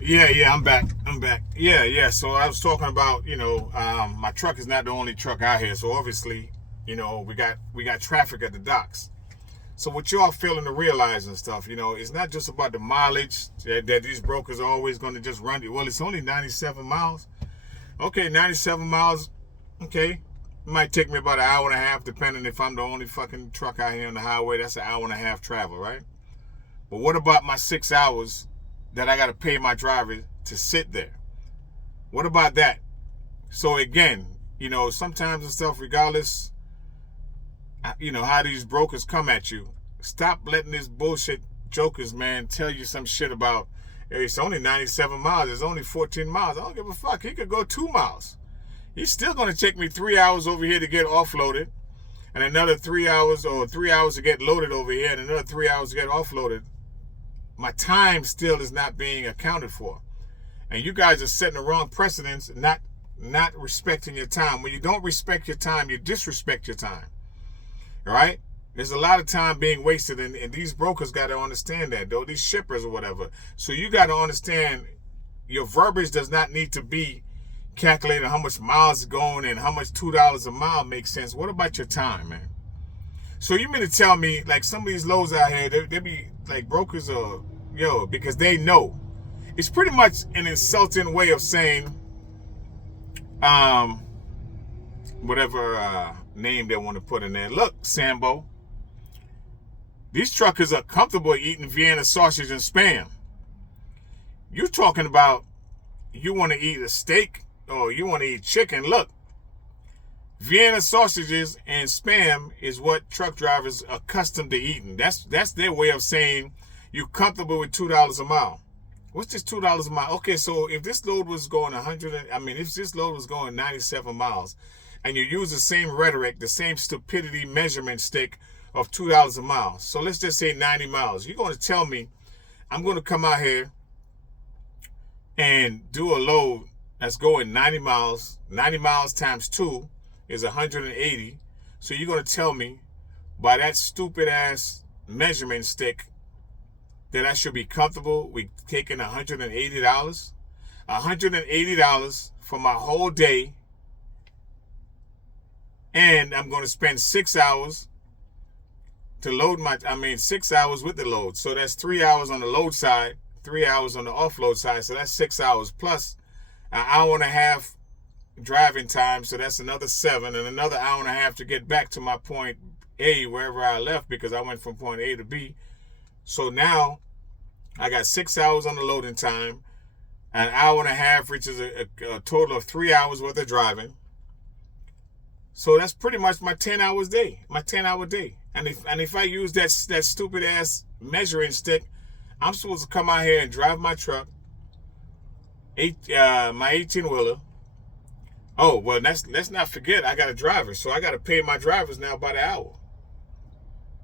Yeah, I'm back. Yeah. So I was talking about, my truck is not the only truck out here. So obviously, we got traffic at the docks. So what y'all failing to realize and stuff, it's not just about the mileage that these brokers are always going to just run. Well, it's only 97 miles. Okay, 97 miles. Okay, it might take me about an hour and a half, depending if I'm the only fucking truck out here on the highway. That's an hour and a half travel, right? But what about my 6 hours that I got to pay my driver to sit there? What about that? So again, sometimes and stuff, regardless, how these brokers come at you, stop letting these bullshit jokers, man, tell you some shit about, hey, it's only 97 miles, it's only 14 miles. I don't give a fuck. He could go 2 miles. He's still going to take me 3 hours over here to get offloaded, and another 3 hours or 3 hours to get loaded over here, and another 3 hours to get offloaded. My time still is not being accounted for. And you guys are setting the wrong precedents, not respecting your time. When you don't respect your time, you disrespect your time. All right? There's a lot of time being wasted, and these brokers got to understand that, though, these shippers or whatever. So you got to understand your verbiage does not need to be calculating how much miles is going and how much $2 a mile makes sense. What about your time, man? So you mean to tell me, like, some of these loads out here, they be like brokers or, because they know. It's pretty much an insulting way of saying, um, whatever name they want to put in there. Look, Sambo, these truckers are comfortable eating Vienna sausage and Spam. You're talking about you want to eat a steak or you want to eat chicken. Look, Vienna sausages and Spam is what truck drivers are accustomed to eating. That's their way of saying you're comfortable with $2 a mile. What's this $2 a mile? Okay, so if this load was going if this load was going 97 miles, and you use the same rhetoric, the same stupidity measurement stick of $2 a mile. So let's just say 90 miles. You're going to tell me I'm going to come out here and do a load that's going 90 miles. 90 miles times 2 is 180. So you're going to tell me by that stupid ass measurement stick that I should be comfortable with taking $180? $180 for my whole day, and I'm going to spend 6 hours to load 6 hours with the load. So that's 3 hours on the load side, 3 hours on the offload side. So that's 6 hours plus an hour and a half driving time. So that's another 7, and another hour and a half to get back to my point A, wherever I left, because I went from point A to B. So now I got 6 hours on the loading time, an hour and a half, which is a total of 3 hours worth of driving. So that's pretty much my 10-hour day. And if I use that stupid ass measuring stick, I'm supposed to come out here and drive my truck, my 18-wheeler. Oh, well, let's not forget I got a driver, so I got to pay my drivers now by the hour.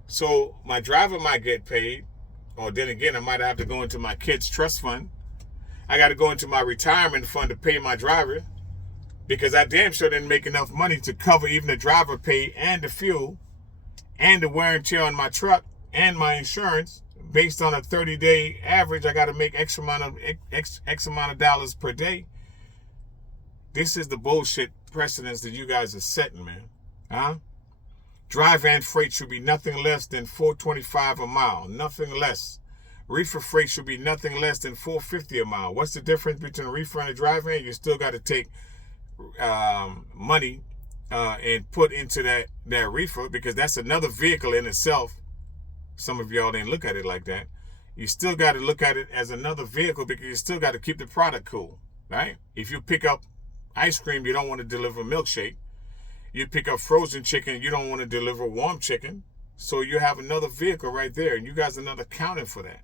So my driver might get paid, or then again, I might have to go into my kids' trust fund. I got to go into my retirement fund to pay my driver, because I damn sure didn't make enough money to cover even the driver pay and the fuel and the wear and tear on my truck and my insurance. Based on a 30-day average, I got to make X amount of dollars per day. This is the bullshit precedence that you guys are setting, man. Huh? Dry van freight should be nothing less than $4.25 a mile. Nothing less. Reefer freight should be nothing less than $4.50 a mile. What's the difference between a reefer and a dry van? You still got to take money and put into that reefer, because that's another vehicle in itself. Some of y'all didn't look at it like that. You still got to look at it as another vehicle, because you still got to keep the product cool, right? If you pick up ice cream, you don't want to deliver milkshake. You pick up frozen chicken, you don't want to deliver warm chicken. So you have another vehicle right there, and you guys are not accounting for that,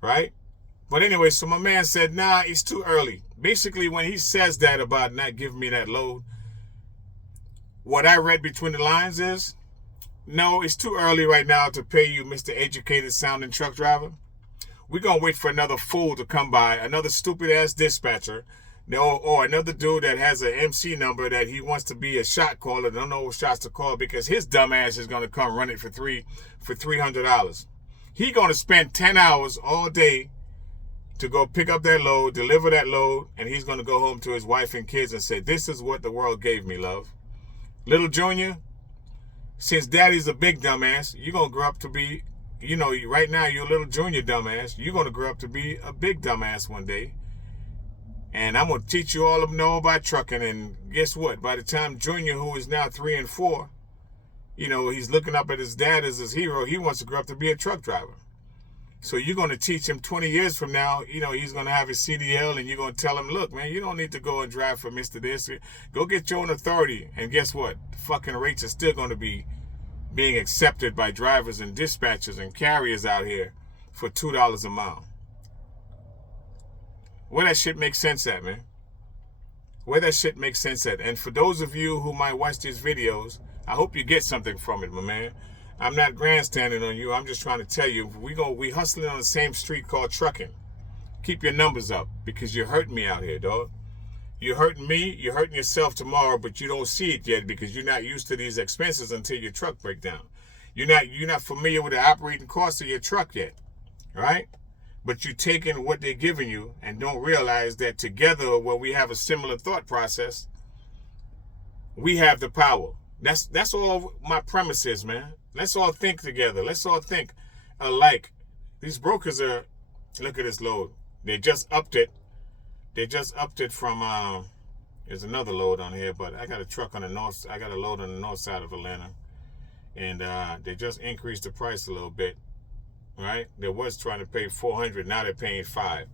right? But anyway, so my man said, nah, it's too early. Basically, when he says that about not giving me that load, what I read between the lines is, no, it's too early right now to pay you, Mr. Educated Sounding Truck Driver. We're going to wait for another fool to come by, another stupid-ass dispatcher, or another dude that has an MC number that he wants to be a shot caller, don't know what shots to call, because his dumb ass is going to come run it for $300. He going to spend 10 hours all day to go pick up that load, deliver that load, and he's going to go home to his wife and kids and say, this is what the world gave me, love. Little Junior, since daddy's a big dumbass, you're going to grow up to be, right now you're a little junior dumbass. You're going to grow up to be a big dumbass one day. And I'm going to teach you all know about trucking. And guess what? By the time Junior, who is now 3 and 4, he's looking up at his dad as his hero, he wants to grow up to be a truck driver. So you're going to teach him 20 years from now, he's going to have his CDL, and you're going to tell him, look, man, you don't need to go and drive for Mr. This. Go get your own authority. And guess what? Fucking rates are still going to be being accepted by drivers and dispatchers and carriers out here for $2 a mile. Where that shit makes sense at, man? Where that shit makes sense at. And for those of you who might watch these videos, I hope you get something from it, my man. I'm not grandstanding on you. I'm just trying to tell you, we hustling on the same street called trucking. Keep your numbers up, because you're hurting me out here, dog. You're hurting me, you're hurting yourself tomorrow, but you don't see it yet because you're not used to these expenses until your truck breaks down. You're not familiar with the operating costs of your truck yet, right? But you're taking what they're giving you and don't realize that together, when we have a similar thought process, we have the power. That's all my premise is, man. Let's all think together. Let's all think alike. These brokers are, look at this load. They just upped it. They just upped it from, there's another load on here, but I got a truck on the north. I got a load on the north side of Atlanta. And they just increased the price a little bit, right? They was trying to pay $400. Now they're paying $500.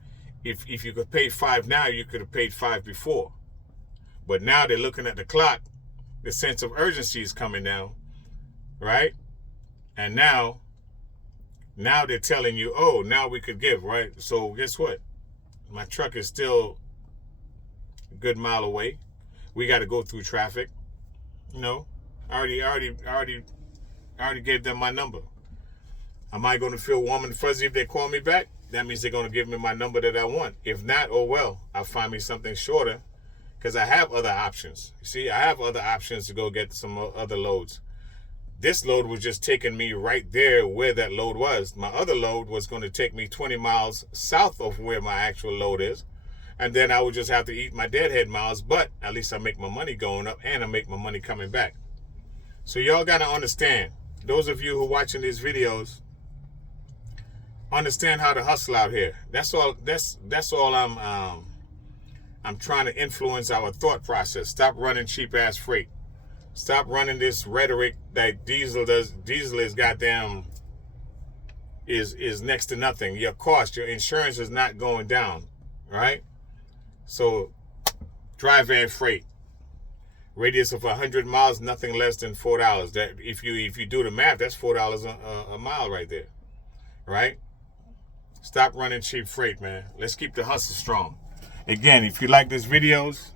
If you could pay $500 now, you could have paid $500 before. But now they're looking at the clock. The sense of urgency is coming down, right? And now they're telling you, oh, now we could give, right? So guess what? My truck is still a good mile away. We got to go through traffic. I already gave them my number. Am I going to feel warm and fuzzy if they call me back? That means they're going to give me my number that I want. If not, oh well, I'll find me something shorter, because I have other options. You see, I have other options to go get some other loads. This load was just taking me right there where that load was. My other load was going to take me 20 miles south of where my actual load is. And then I would just have to eat my deadhead miles, but at least I make my money going up and I make my money coming back. So y'all got to understand, those of you who are watching these videos, understand how to hustle out here. That's all I'm trying to influence our thought process. Stop running cheap ass freight. Stop running this rhetoric that diesel does. Diesel is goddamn is next to nothing. Your cost, your insurance is not going down, right? So dry van freight, radius of 100 miles, nothing less than $4. That if you do the math, that's $4 a mile right there, right? Stop running cheap freight, man. Let's keep the hustle strong. Again, if you like these videos,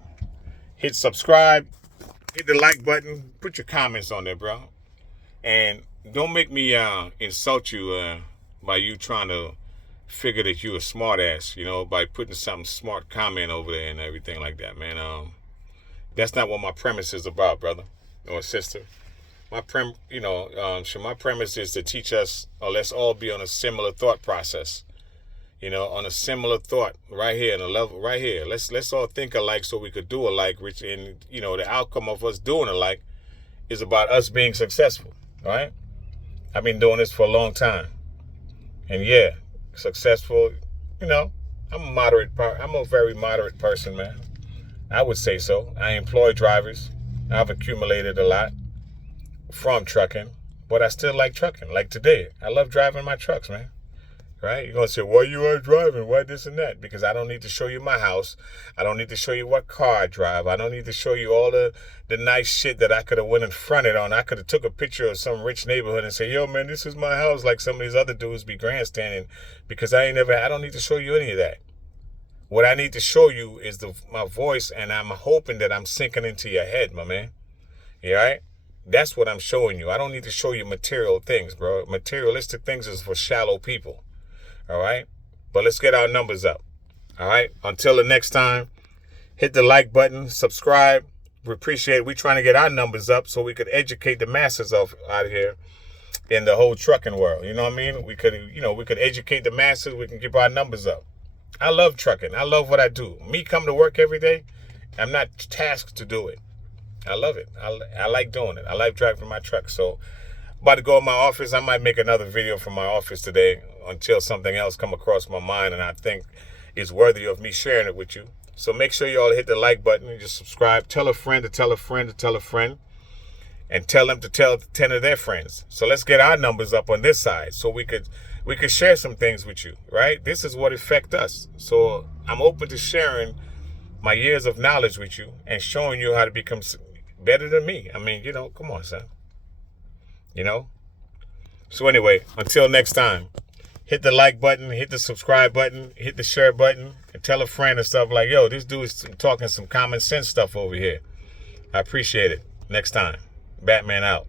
hit subscribe. Hit the like button. Put your comments on there, bro. And don't make me insult you by you trying to figure that you a smart ass, by putting some smart comment over there and everything like that, man. That's not what my premise is about, brother or sister. My premise is to teach us, or let's all be on a similar thought process. On a similar thought right here, on a level right here. Let's all think alike so we could do alike, which the outcome of us doing alike is about us being successful, right? I've been doing this for a long time. And yeah, successful, I'm a very moderate person, man. I would say so. I employ drivers. I've accumulated a lot from trucking, but I still like trucking. Like today, I love driving my trucks, man. Right? You're going to say, why you are driving? Why this and that? Because I don't need to show you my house. I don't need to show you what car I drive. I don't need to show you all the nice shit that I could have went and fronted on. I could have took a picture of some rich neighborhood and say, yo, man, this is my house, like some of these other dudes be grandstanding, because I don't need to show you any of that. What I need to show you is my voice, and I'm hoping that I'm sinking into your head, my man. You all right? That's what I'm showing you. I don't need to show you material things, bro. Materialistic things is for shallow people. All right, but let's get our numbers up. All right, until the next time, hit the like button, subscribe. We appreciate it. We're trying to get our numbers up so we could educate the masses out here in the whole trucking world. You know what I mean? We could educate the masses. We can keep our numbers up. I love trucking. I love what I do. Me come to work every day, I'm not tasked to do it. I love it. I like doing it. I like driving my truck. So about to go in my office. I might make another video from my office today until something else come across my mind and I think is worthy of me sharing it with you. So make sure you all hit the like button and just subscribe. Tell a friend to tell a friend to tell a friend. And tell them to tell 10 of their friends. So let's get our numbers up on this side so we could share some things with you, right? This is what affect us. So I'm open to sharing my years of knowledge with you and showing you how to become better than me. I mean, come on, son. So anyway, until next time, hit the like button, hit the subscribe button, hit the share button, and tell a friend and stuff like, yo, this dude is talking some common sense stuff over here. I appreciate it. Next time. Batman out.